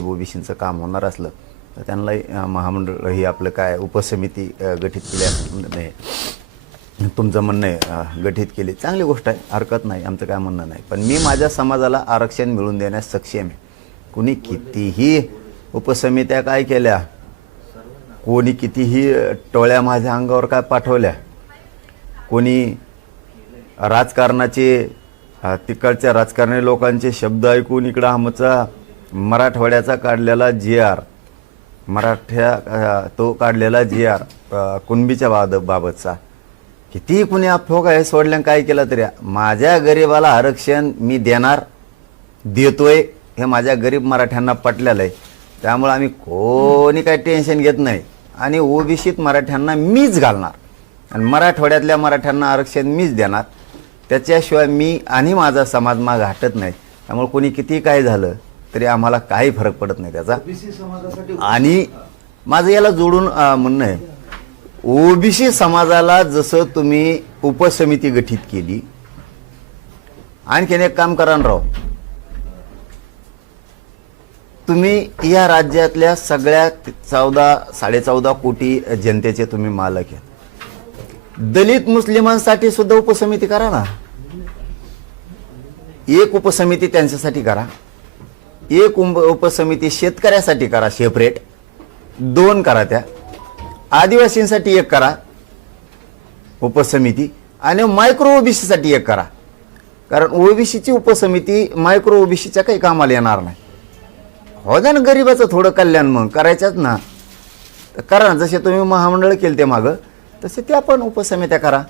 ओबीसीचं काम होणार असलं तर त्यांना महामंडळ ही आपलं काय उपसमिती गठीत केली आहे. तुमचं म्हणणं आहे गठीत केली, चांगली गोष्ट आहे, हरकत नाही, आमचं काय म्हणणं नाही. पण मी माझ्या समाजाला आरक्षण मिळवून देण्यास सक्षम आहे. कुणी कितीही उपसमित्या काय केल्या, कोणी कितीही टोळ्या माझ्या अंगावर काय पाठवल्या, कोणी राजकारणाचे तिकडच्या राजकारणी लोकांचे शब्द ऐकून इकडं आमचा मराठवाड्याचा काढलेला GR, तो काढलेला GR कुणबीच्या बाबतचा कितीही कुणी अफवा आहे सोडल्या काय केलं तरी माझ्या गरिबाला आरक्षण मी देणार, देतोय, हे माझ्या गरीब मराठ्यांना पटलेलं आहे. त्यामुळे आम्ही कोणी काही टेन्शन घेत नाही आणि ओबीसीत मराठ्यांना मीच घालणार आणि मराठवाड्यातल्या मराठ्यांना आरक्षण मीच देणार. त्याच्याशिवाय मी आणि माझा समाज माग हटत नाही. त्यामुळे कोणी किती काय झालं तरी आम्हाला काही फरक पडत नाही त्याचा. आणि माझं याला जोडून म्हणणं आहे, ओबीसी समाजाला जसं तुम्ही उपसमिती गठीत केली, आणखीन एक काम करा राव, तुम्ही या राज्यातल्या सगळ्या 14.5 कोटी जनतेचे तुम्ही मालक आहे. दलित मुस्लिमांसाठी सुद्धा उपसमिती करा ना. एक उपसमिती त्यांच्यासाठी करा, एक उपसमिती शेतकऱ्यासाठी करा सेपरेट, 2 करा, त्या आदिवासींसाठी 1 करा उपसमिती आणि मायक्रो ओबीसीसाठी 1 करा. कारण ओबीसीची उपसमिती मायक्रो ओबीसीच्या काही कामाला येणार नाही. हो ना, गरिबाचं थोडं कल्याण मग करायच्याच ना, करा ना. जसे तुम्ही महामंडळ केले ते मागं, तसे त्या पण उपसमित्या करा.